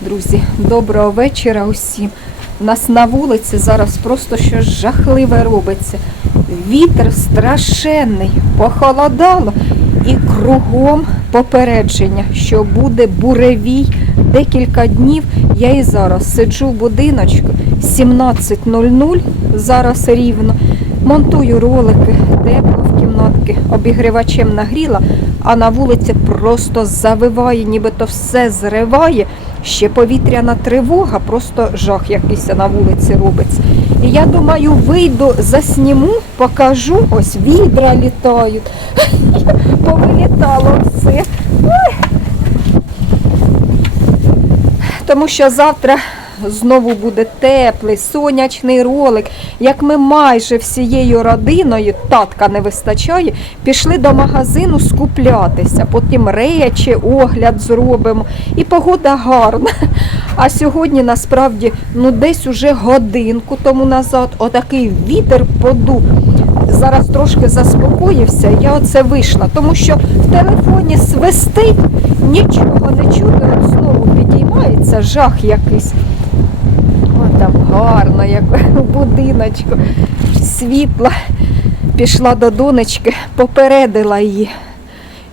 Друзі, доброго вечора усім. У нас на вулиці зараз просто щось жахливе робиться. Вітер страшенний, похолодало і кругом попередження, що буде буревій декілька днів. Я і зараз сиджу в будиночку 17.00, зараз рівно. Монтую ролики, тепло в кімнатки, обігрівачем нагріла, а на вулиці просто завиває, нібито все зриває. Ще повітряна тривога, просто жах якийсь на вулиці робиться. І я думаю, вийду, засніму, покажу, ось відра літають. Повилітало все. Тому що завтра знову буде теплий, сонячний ролик. Як ми майже всією родиною, татка не вистачає, пішли до магазину скуплятися, потім речі, огляд зробимо. І погода гарна. А сьогодні насправді ну десь уже годинку тому назад отакий вітер подув. Зараз трошки заспокоївся, я оце вийшла, тому що в телефоні свистить, нічого не чути, знову підіймається жах якийсь. Гарно, як у будиночку, світла. Пішла до донечки, попередила її,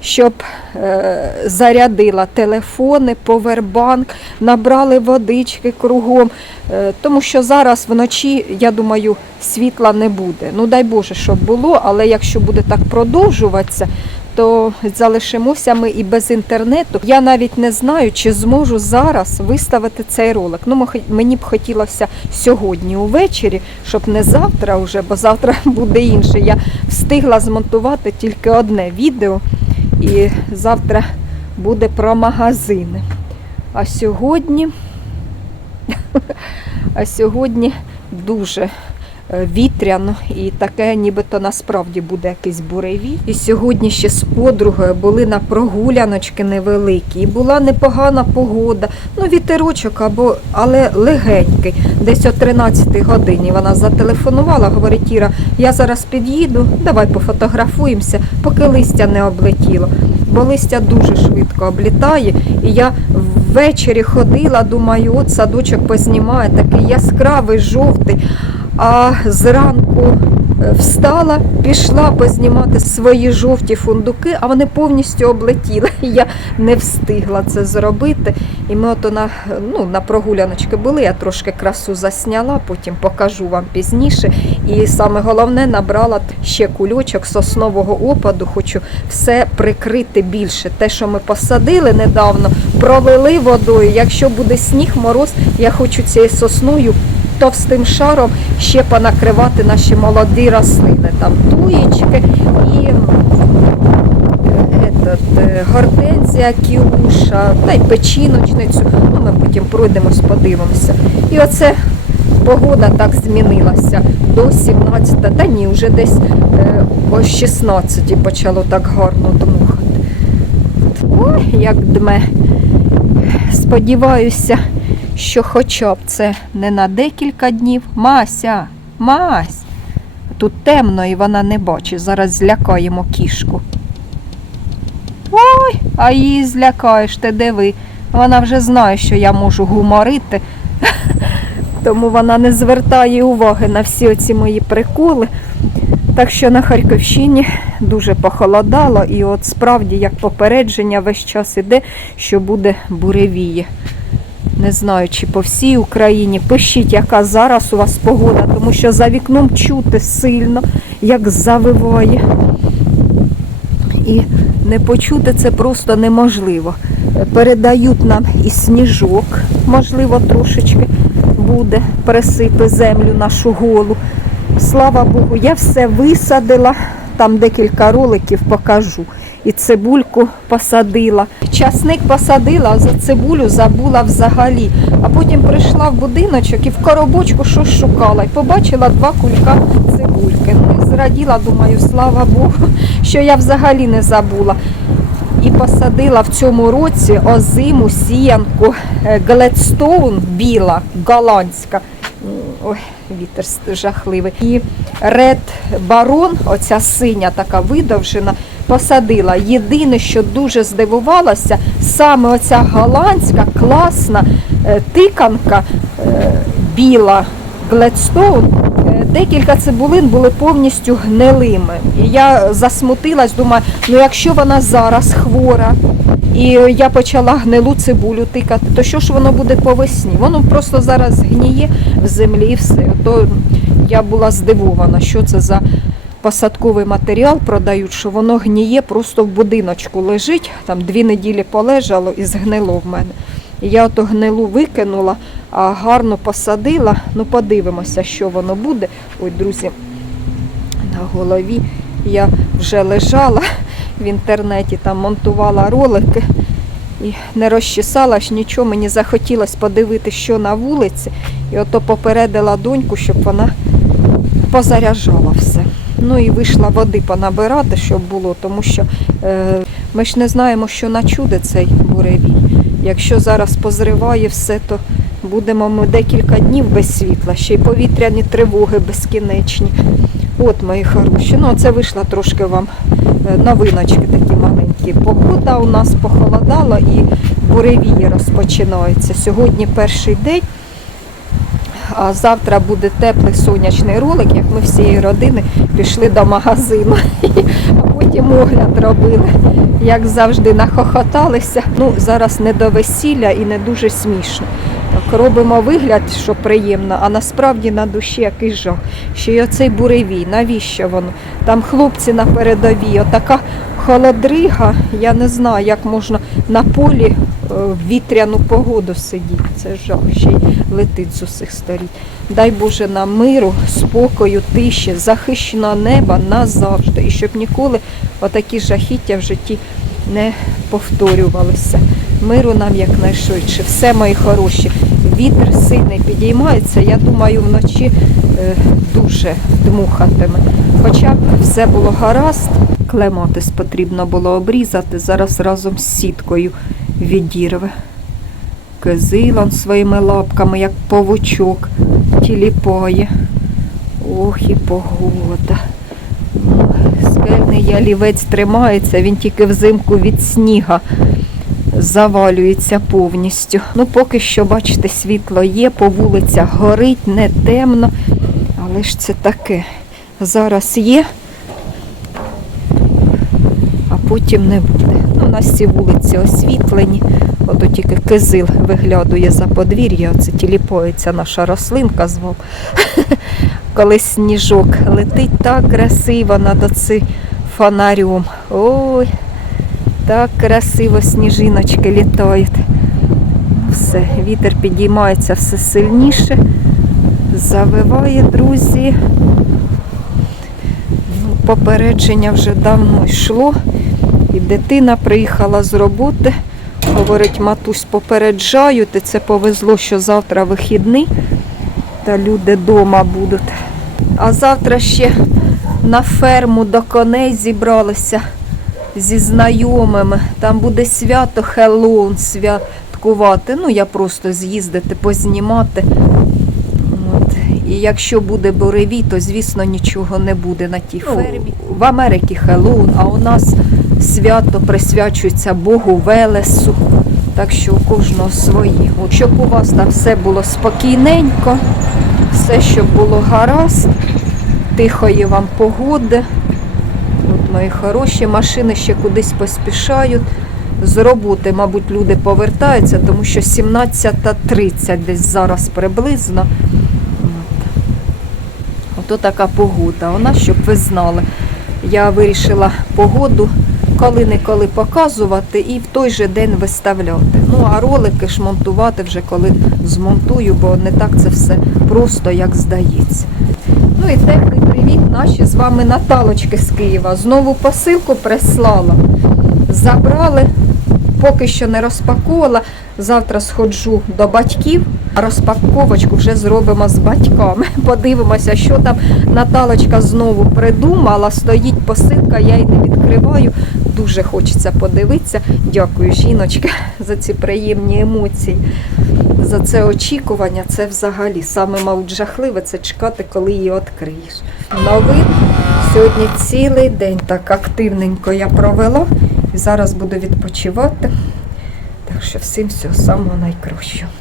щоб е, зарядила телефони, повербанк, набрали водички кругом. Е, тому що зараз вночі, я думаю, світла не буде. Ну дай Боже, щоб було, але якщо буде так продовжуватися, то залишимося ми і без інтернету. Я навіть не знаю, чи зможу зараз виставити цей ролик. Ну, мені б хотілося сьогодні увечері, щоб не завтра вже, бо завтра буде інше. Я встигла змонтувати тільки одне відео, і завтра буде про магазини. А сьогодні, а сьогодні дуже вітряно і таке, нібито насправді буде якийсь буревій. І сьогодні ще з подругою були на прогуляночки невеликі, і була непогана погода. Ну, вітерочок або але легенький. Десь о 13 годині вона зателефонувала, говорить, Іра, я зараз під'їду, давай пофотографуємося, поки листя не облетіло. Бо листя дуже швидко облітає. І я ввечері ходила, думаю, от садочок познімає, такий яскравий, жовтий. А зранку е, встала, пішла познімати свої жовті фундуки, а вони повністю облетіли. Я не встигла це зробити. І ми ото на, ну, на прогуляночки були, я трошки красу засняла, потім покажу вам пізніше. І саме головне набрала ще кульочок соснового опаду. Хочу все прикрити більше. Те, що ми посадили недавно, пролили водою. Якщо буде сніг, мороз, я хочу цією сосною товстим шаром ще понакривати наші молоді рослини. Там туєчки і этот, е, гортензія, кіуша, та й печіночницю. Ну, ми потім пройдемось, подивимося. І оце погода так змінилася до 17, та ні, вже десь е, о 16 почало так гарно дмухати. Ой, як дме. Сподіваюся, що хоча б це не на декілька днів. Мася, Мась. Тут темно і вона не бачить. Зараз злякаємо кішку. Ой, а її злякаєш, ти диви. Вона вже знає, що я можу гуморити, тому вона не звертає уваги на всі оці мої приколи. Так що на Харківщині дуже похолодало, і от справді як попередження весь час іде, що буде буревіє. Не знаю, чи по всій Україні. Пишіть, яка зараз у вас погода, тому що за вікном чути сильно, як завиває. І не почути це просто неможливо. Передають нам і сніжок, можливо, трошечки буде, присипе землю нашу голу. Слава Богу, я все висадила, там декілька роликів покажу. І цибульку посадила. Часник посадила, а за цибулю забула взагалі. А потім прийшла в будиночок і в коробочку щось шукала. І побачила два кулька цибульки. Ну зраділа, думаю, слава Богу, що я взагалі не забула. І посадила в цьому році озиму сіянку Гледстоун біла, голландська. Ой, вітер жахливий. І Ред Барон, оця синя така видовжена, посадила. Єдине, що дуже здивувалася, саме оця голландська класна е, тиканка е, біла е, Декілька цибулин були повністю гнилими. І я засмутилась, думаю, ну якщо вона зараз хвора, і я почала гнилу цибулю тикати, то що ж воно буде по весні? Воно просто зараз гніє в землі і все. То я була здивована, що це за посадковий матеріал продають, що воно гніє, просто в будиночку лежить, там дві неділі полежало і згнило в мене. Я ото гнилу викинула, а гарно посадила. Ну, подивимося, що воно буде. Ой, друзі, на голові я вже лежала в інтернеті, там монтувала ролики і не розчесала ж нічого. Мені захотілося подивитися, що на вулиці. І ото попередила доньку, щоб вона позаряджала все. Ну і вийшла води понабирати, щоб було, тому що е, ми ж не знаємо, що начуде цей буревій. Якщо зараз позриває все, то будемо ми декілька днів без світла, ще й повітряні тривоги безкінечні. От, мої хороші. Ну, це вийшла трошки вам е, новиночки такі маленькі. Погода у нас похолодала і буревії розпочинаються. Сьогодні перший день. А завтра буде теплий сонячний ролик, як ми всієї родини пішли до магазину, а потім огляд робили. Як завжди, нахохоталися. Ну, зараз не до весілля і не дуже смішно. Так робимо вигляд, що приємно, а насправді на душі якийсь жах. Ще й оцей буревій, навіщо воно? Там хлопці на передовій, отака холодрига, я не знаю, як можна на полі в вітряну погоду сидіти. Це жах, ще й летить з усіх сторін. Дай Боже нам миру, спокою, тиші, захищеного неба назавжди. І щоб ніколи отакі жахіття в житті не повторювалися. Миру нам якнайшвидше. Все, мої хороші. Вітер сильний підіймається. Я думаю, вночі е, дуже дмухатиме. Хоча б все було гаразд. Клематис потрібно було обрізати. Зараз разом з сіткою відірве. Кизилон своїми лапками, як павучок, тіліпає. Ох і погода. Скельний ялівець тримається, він тільки взимку від сніга завалюється повністю. Ну, поки що, бачите, світло є, по вулицях горить, не темно, але ж це таке. Зараз є, а потім не буде. У нас ці вулиці освітлені. Ото тільки кизил виглядує за подвір'я, оце тіліпається наша рослинка звав. Коли сніжок летить так красиво над оцим фонарем. Ой, так красиво сніжиночки літають. Все, вітер підіймається все сильніше. Завиває, друзі. Попередження вже давно йшло. І дитина приїхала з роботи. Говорить, матусь, попереджаю, ти це повезло, що завтра вихідний, та люди вдома будуть. А завтра ще на ферму до коней зібралися зі знайомими. Там буде свято Хеллоун святкувати. Ну, я просто з'їздити, познімати. От. І якщо буде буревій, то звісно нічого не буде на тій фермі. В Америці Хеллоун, а у нас свято присвячується Богу Велесу. Так що у кожного свої. Щоб у вас там все було спокійненько, все, щоб було гаразд, тихої вам погоди. От мої хороші машини ще кудись поспішають. З роботи, мабуть, люди повертаються, тому що 17.30 десь зараз приблизно. От. Ото така погода. Нас, щоб ви знали, я вирішила погоду коли-неколи показувати і в той же день виставляти. Ну, а ролики ж монтувати вже коли змонтую, бо не так це все просто, як здається. Ну і теплий привіт наші з вами Наталочки з Києва. Знову посилку прислала. Забрали, поки що не розпаковувала. Завтра сходжу до батьків, а розпаковочку вже зробимо з батьками. Подивимося, що там Наталочка знову придумала. Стоїть посилка, я її не відкриваю. Дуже хочеться подивитися. Дякую, жіночки, за ці приємні емоції. За це очікування, це взагалі саме, мабуть, жахливе це чекати, коли її відкриєш. Новин сьогодні цілий день так активненько я провела і зараз буду відпочивати. Так що всім всього самого найкращого.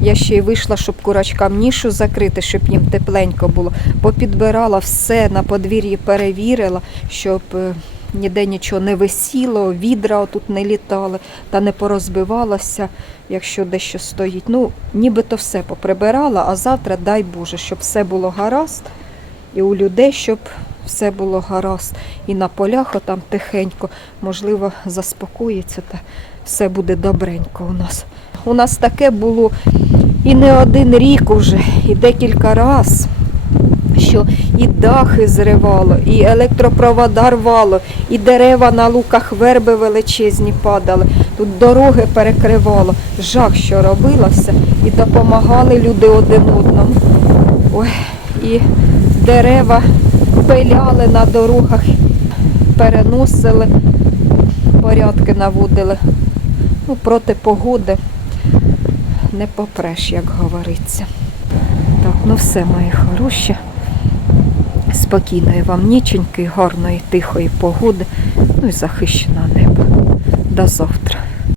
Я ще й вийшла, щоб курочкам нішу закрити, щоб їм тепленько було. Попідбирала все на подвір'ї, перевірила, щоб е, ніде нічого не висіло, відра тут не літали та не порозбивалося, якщо дещо стоїть. Ну, нібито все поприбирала, а завтра, дай Боже, щоб все було гаразд, і у людей, щоб все було гаразд. І на полях отам тихенько, можливо, заспокоїться та все буде добренько у нас. У нас таке було і не один рік уже, і декілька раз, що і дахи зривало, і електропровода рвало, і дерева на луках верби величезні падали. Тут дороги перекривало. Жах, що робилося, і допомагали люди один одному. Ой, і дерева пиляли на дорогах, переносили, порядки наводили. Ну, проти погоди не попреш, як говориться. Так, ну все, мої хороші. Спокійної вам ніченьки, гарної, тихої погоди, ну і захищеного неба. До завтра.